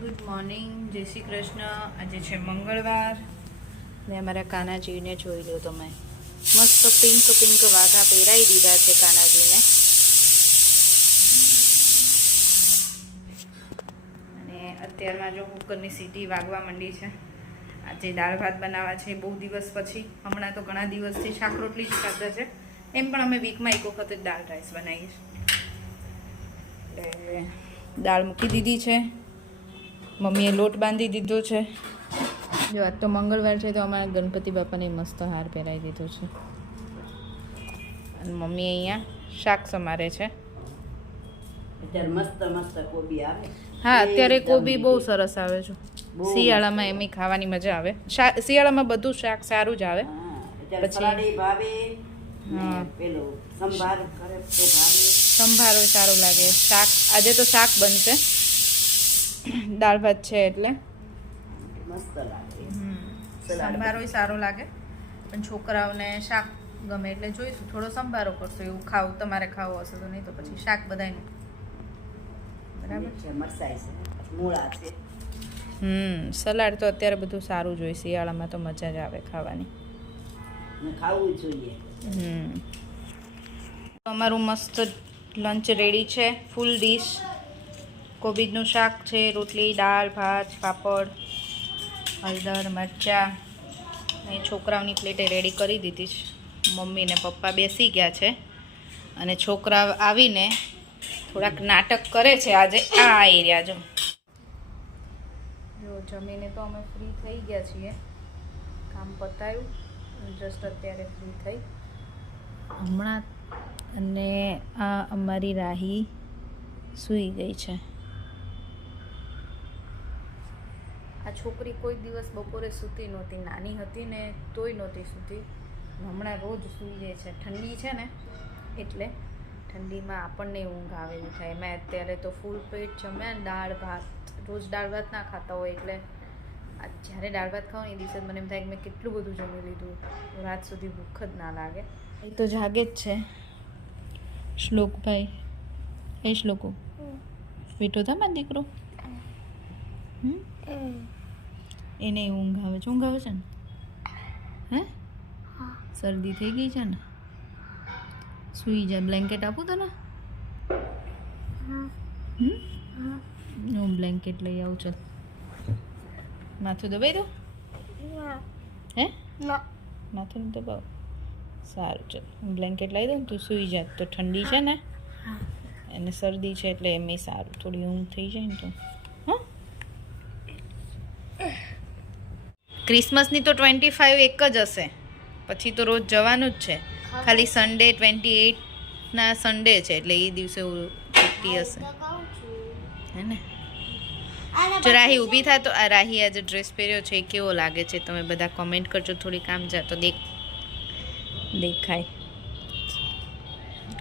Good morning, જય શ્રી કૃષ્ણ. આજે છે મંગળવાર ને અમારા કાનાજીને જોઈ લો તમે. મસ્ત પિંક પિંક વાઘા પહેરાવી દીધા છે કાનાજીને. અને અત્યારમાં જો કુકરની સીટી વાગવા માંડી છે. આજે દાળ ભાત બનાવવા છે બહુ દિવસ પછી. હમણાં તો ઘણા દિવસથી શાક રોટલી જ ખાધા છે. એમ પણ અમે વીકમાં એક વખત જ દાળ રાઈસ બનાવીએ છીએ. એટલે દાળ મૂકી દીધી છે. મમ્મીએ લોટ બાંધી દીધો છે. જો આજ તો મંગળવાર છે તો અમારા ગણપતિ બાપાને મસ્ત હાર પહેરાવી દીધો છે. અને મમ્મી અહીંયા શાક સમારે છે. અત્યારે મસ્ત મસ્ત કોબી આવે. હા, અત્યારે કોબી બહુ સરસ આવે છે. શિયાળામાં એમની ખાવાની મજા આવે. શિયાળામાં બધું શાક સારું જ આવે. પછી ભાવે હા પેલો સંભાર કરે તો ભાવે. સંભારો સારું લાગે. શાક આજે તો શાક બનશે. દાળ ભાત છે એટલે મસ્ત લાગે. સંભારો સારો લાગે પણ છોકરાઓને શાક ગમે એટલે જોઈશું થોડો સંભારો કરશો. એવું ખાવું તમારે ખાવું હશે તો, નહીં તો પછી શાક બધાને બરાબર છે. મરચાઈ છે, મૂળા છે. સલાડ તો અત્યારે બધું સારું જોઈએ. શિયાળામાં તો મજા જ આવે ખાવાની. ખાવું જોઈએ. અમારું મસ્ત લંચ રેડી છે. ફૂલ ડીશ. કોબીજનું શાક છે, રોટલી, દાળ, ભાત, પાપડ, હળદર, મરચાં. અને છોકરાઓની પ્લેટે રેડી કરી દીધી છે. મમ્મી ને પપ્પા બેસી ગયા છે અને છોકરા આવીને થોડાક નાટક કરે છે. આજે આ એરિયા જો જમીને તો અમે ફ્રી થઈ ગયા છીએ. કામ પતાવ્યું, જસ્ટ અત્યારે ફ્રી થઈ હમણાં. અને આ અમારી રાહી સૂઈ ગઈ છે. આ છોકરી કોઈ દિવસ બપોરે સૂતી નહોતી. નાની હતી ને તોય નહોતી સૂતી. હમણાં રોજ સૂઈ જાય છે. ઠંડી છે ને એટલે ઠંડીમાં આપણને ઊંઘ આવેલી થાય. એમાં અત્યારે તો ફૂલ પેટ જમ્યા ને દાળ ભાત. રોજ દાળ ભાત ના ખાતા હોય એટલે જ્યારે દાળ ભાત ખાઓ ને એ દિવસે મને એમ થાય કે મેં કેટલું બધું જમી લીધું. રાત સુધી ભૂખ જ ના લાગે. એ તો જાગે જ છે. શ્લોકભાઈ, એ શ્લોકો બેઠો હતા મારો દીકરો. એને ઊંઘ આવે છે. ઊંઘ આવે છે ને? હે, શરદી થઈ ગઈ છે ને? સૂઈ જા. બ્લેન્કેટ આપું તને? હું બ્લેન્કેટ લઈ આવું. ચાલ, માથું દબાઈ દો. હે, માથું દબાવ. સારું, ચાલ હું બ્લેન્કેટ લઈ દઉં. તું સૂઈ જા. તો ઠંડી છે ને અને શરદી છે એટલે એમ સારું. થોડી ઊંઘ થઈ જાય ને તો. હા, ક્રિસમસની તો 25 એક જ હશે. પછી તો રોજ જવાનું જ છે. ખાલી સન્ડે 28ના સન્ડે છે એટલે એ દિવસે છુટ્ટી હશે. હે ને? જો રાહી ઊભી થા તો આ રાહી આજે ડ્રેસ પહેર્યો છે એ કેવો લાગે છે તમે બધા કોમેન્ટ કરજો. થોડી કામ જા તો દેખાય.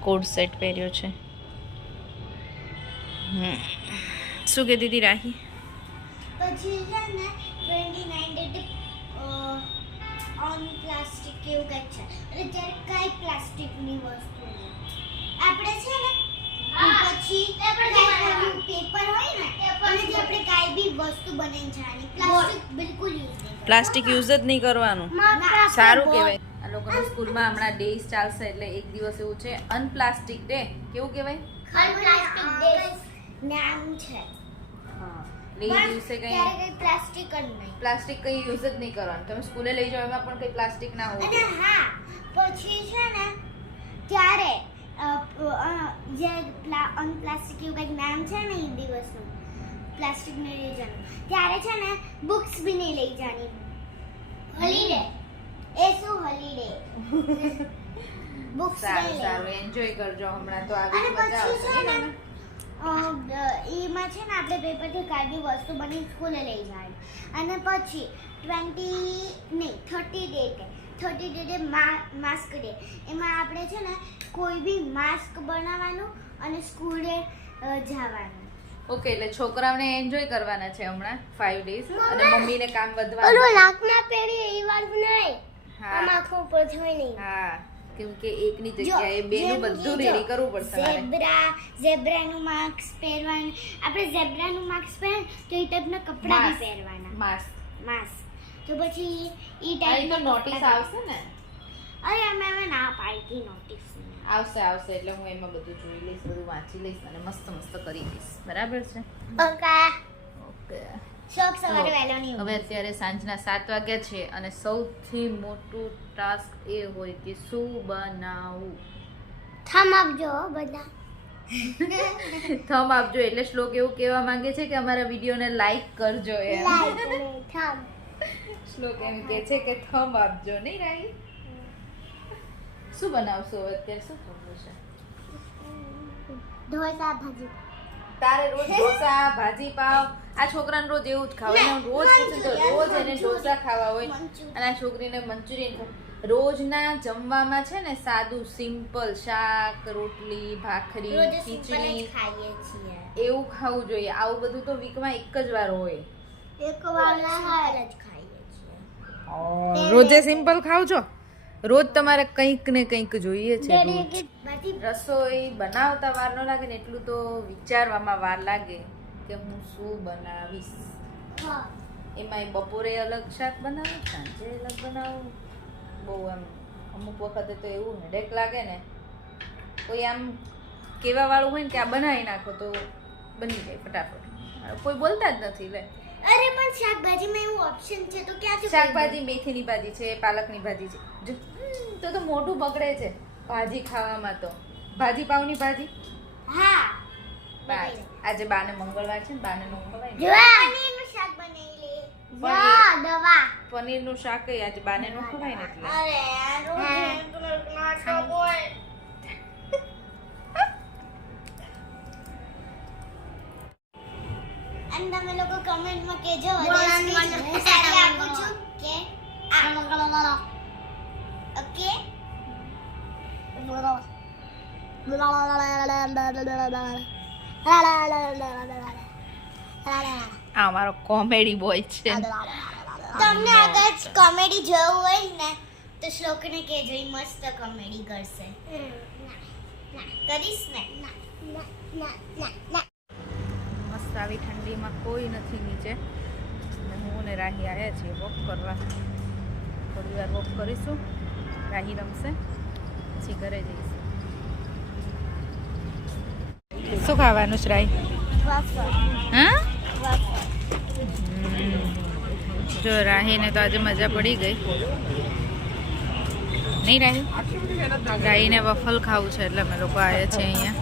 કોડ સેટ પહેર્યો છે. શું કહેતી હતી રાહી? પછી છે ને 29 ઓન પ્લાસ્ટિક કેવું કંઈક છે. અને ત્યારે કઈ પ્લાસ્ટિકની વસ્તુ નહીં. આપણે છે ને પછી પેપર હોય ને અને જે આપણે કાંઈ બી વસ્તુ બનાવીને જાણી પ્લાસ્ટિક બિલકુલ યુઝ નહીં. પ્લાસ્ટિક યુઝ જ નહીં કરવાનું. સારું કહેવાય. આ લોકોની સ્કૂલમાં હમણાં ડેઝ ચાલશે એટલે એક દિવસ એવું છે અનપ્લાસ્ટિક ડે. કેવું કહેવાય? અનપ્લાસ્ટિક ડે નામ છે. હા, એટલે એ દિવસે ત્યારે કઈ પ્લાસ્ટિક જ નહીં. પ્લાસ્ટિક કંઈ યુઝ જ નહીં કરવાનું. તમે સ્કૂલે લઈ જાઓ એમાં પણ કંઈ પ્લાસ્ટિક ના હોય. અને હા, પછી છે ને ત્યારે જે અનપ્લાસ્ટિક એવું કંઈક નામ છે ને એ દિવસનું પ્લાસ્ટિક નહીં લઈ જવાનું. ત્યારે છે ને બુક્સ બી નહીં લઈ જવાની. હોલીડે એ શું હોલીડે બુક્સ સારું સારું એન્જોય કરજો. હમણાં તો આવી મજા આવશે ને. એમાં છે ને આપણે પેપરથી કાંઈ બી વસ્તુ બની સ્કૂલે લઈ જવાની. અને પછી 30 ડે માસ્ક ડે. એમાં આપણે છે ને કોઈ બી માસ્ક બનાવવાનું અને સ્કૂલે જવાનું. ઓકે, એટલે છોકરાઓને એન્જોય કરવાના છે હમણાં 5 ડેઝ અને મમ્મીને કામ વધવાનું. ઓલો નાકના પેરી એ વાર નહીં. હા, આમ આખું ઉપર હોય નહીં. હા, કેમ કે એકની જગ્યાએ બેનું બધું રેડી કરવું પડશે મારે. ઝેબ્રાનું માસ્ક પહેરવાનું. આપણે ઝેબ્રાનું માસ્ક પહેર તો એ ટાઈપના કપડાં બી પહેરવાના. માસ્ક તો પછી એ આ ટાઈપનો તો નોટિસ આવશે ને? અરે અમે ના પાડી નોટિસ આવશે એટલે હું એમાં બધું જોઈ લઈશ, બધું વાંચી લઈશ અને મસ્ત કરી દઈશ. બરાબર છે? ઓકે. શોખ સવારે વહેલો નહીં હવે અત્યારે સાંજના 7 વાગ્યા છે અને સૌથી મોટું ટાસ્ક એ હોય કે શું બનાવવું. થમ આપજો બધા. થમ આપજો એટલે શ્લોક એવું કહેવા માંગે છે કે અમારા વિડીયોને લાઈક કરજો એમ. થમ શ્લોક એમ કહે છે કે થમ આપજો. નહીં રાઈ? શું બનાવશો હવે અત્યારે? શું કરવું છે ઢોસા ભાજી. તારે? રોજ ઢોસા ભાજી પાવ. આ છોકરાને રોજ એવું જ ખાવા. એને રોજ પૂછું તો રોજ એને ઢોસા ખાવા હોય અને આ છોકરીને મંચુરિયન ખાવા. રોજના જમવામાં છે ને સાદું સિમ્પલ શાક રોટલી ભાખરી ખીચડી ખાઈએ છીએ. એવું ખાવું જોઈએ. આવું બધું તો વીકમાં એક જ વાર હોય. એક વાર જ ખાઈએ છીએ. રોજે સિમ્પલ ખાવ છો? રોજ તમારે કંઈક ને કંઈક જોઈએ છે. રસોઈ બનાવતા વાર ન લાગે ને એટલું તો વિચારવામાં વાર લાગે કે હું શું બનાવીશ. એમાં બપોરે અલગ શાક બનાવું, સાંજે અલગ બનાવું. બહુ આમ અમુક વખતે તો એવું હેડેક લાગે ને. કોઈ આમ કહેવા વાળું હોય ને કે આ બનાવી નાખો તો બની જાય ફટાફટ. કોઈ બોલતા જ નથી. લે અરે પણ શાકભાજીમાં એવું ઓપ્શન છે તો ક્યાંથી શાકભાજી મેથીની ભાજી છે, પાલકની ભાજી છે. તો મોઢું બગડે છે ભાજી ખાવામાં. તો ભાજી પાવની ભાજી. હા આજે બાને મંગળવાર છે ને બાને નું ખવાય ને. પનીરનું શાક બનાવી લે. દવા પનીરનું શાક આજે બાને નું ખવાય ને એટલે. અરે અને તમે લોકો કમેન્ટમાં કહેજો હું સારી આપું છું કે ઓકે. આ મારો કોમેડી બોય છે. તમને અગર કોમેડી જોવું હોય ને તો શ્લોકને કહેજો, ઈ મસ્ત કોમેડી કરશે. કરીશ ને? મસ્ત આવી ઠંડીમાં કોઈ નથી નીચે. હું ને રાહી આવ્યા છીએ વોક કરવા. થોડી વાર વોક કરીશું. રાહી રમશે પછી ઘરે જઈશું. શું ખાવાનું છે રાહી? હા જો રાહીને તો આજે મજા પડી ગઈ. નહીં રાહી? રાહીને વફલ ખાવું છે એટલે અમે લોકો આવ્યા છે અહીંયા.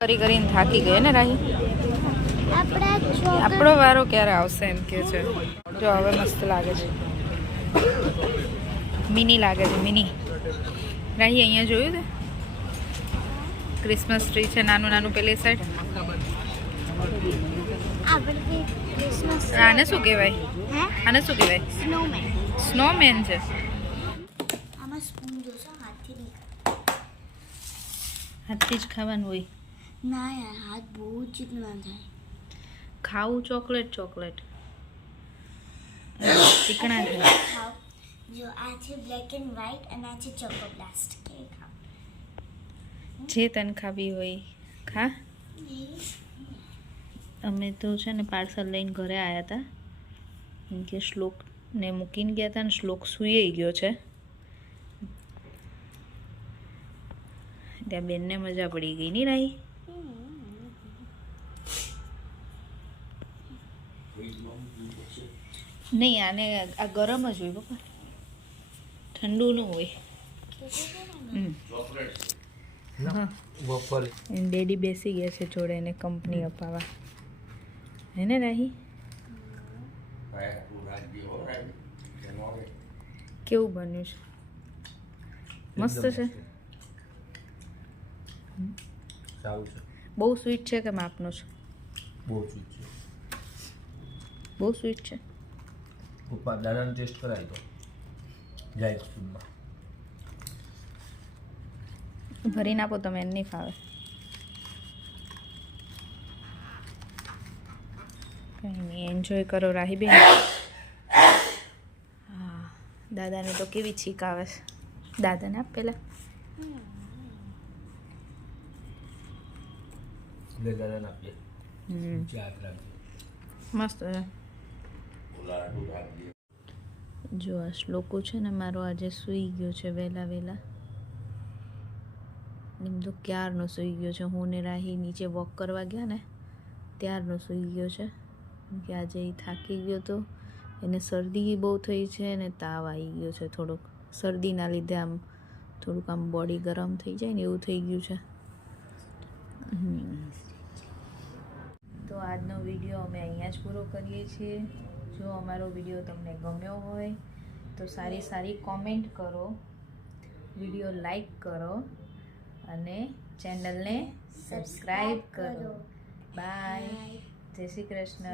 કરીને થાકી ગઈ ને રાહી. આપણો વારો ક્યારે આવશે એમ કે છે. જો હવે મસ્ત લાગે છે. મિની લાગે છે મિની. રાહી અહીંયા જોયું છે ક્રિસમસ ટ્રી છે નાનું નાનું પેલી સાઈડ. આને શું કહેવાય? આને શું કહેવાય? સ્નોમેન છે. આમાં સ્પૂન જોશો હાથથી હાથથી જ ખાવાનું હોય. ના યાર હાથ બહુ ચીકણા થાય. ખાવું ચોકલેટ ચીકણા થાય. જો આ છે બ્લેક એન્ડ વ્હાઈટ અને આ છે ચોકો બ્લાસ્ટ. કે ખાવ જે તને ખાવી હોય ખા. અમે તો છે ને પાર્સલ લઈને ઘરે આવ્યા હતા કેમ કે શ્લોકને મૂકીને ગયા હતા ને શ્લોક સૂઈ ગયો છે. ત્યાં બેનને મજા પડી ગઈ નહીં રાહી? નહીં આને આ ગરમ જ હોય પપ્પા, ઠંડુ ન હોય. ડેડી બેસી ગયા છે જોડે એને કંપની અપાવવા. હે ને રાહી? કેવું બન્યું છે? મસ્ત છે. બહુ સ્વીટ છે કે માપનું છે? બહુ સ્વીટ છે. પપ્પા દાદાને ટેસ્ટ કરાવી દો જાય સ્કૂલમાં. ભરીને આપો તમે, એને નહીં ફાવે. કંઈ નહીં, એન્જોય કરો રાહીબેન. હા, દાદાને તો કેવી છીક આવે છે. દાદાને આપ પહેલાં. લે દાદાને આપજે. હમ, ચા રાખજે. મસ્ત છે. ઓલા આટલું રાખજે. જો આ શ્લોકો છે ને, મારો આજે સૂઈ ગયો છે વહેલા વહેલા. એમ તો ક્યારનો સૂઈ ગયો છે. હું ને રાહી નીચે વોક કરવા ગયા ને ત્યારનો સૂઈ ગયો છે. કેમ કે આજે એ થાકી ગયો તો, એને શરદી બહુ થઈ છે અને તાવ આવી ગયો છે થોડોક. શરદીના લીધે આમ થોડુંક આમ બોડી ગરમ થઈ જાય ને એવું થઈ ગયું છે. તો આજનો વિડીયો અમે અહીંયા જ પૂરો કરીએ છીએ. જો અમારો વિડીયો તમને ગમ્યો હોય તો સારી સારી કોમેન્ટ કરો, વિડીયો લાઈક કરો અને ચેનલને સબસ્ક્રાઈબ કરો. બાય. જય શ્રી કૃષ્ણ.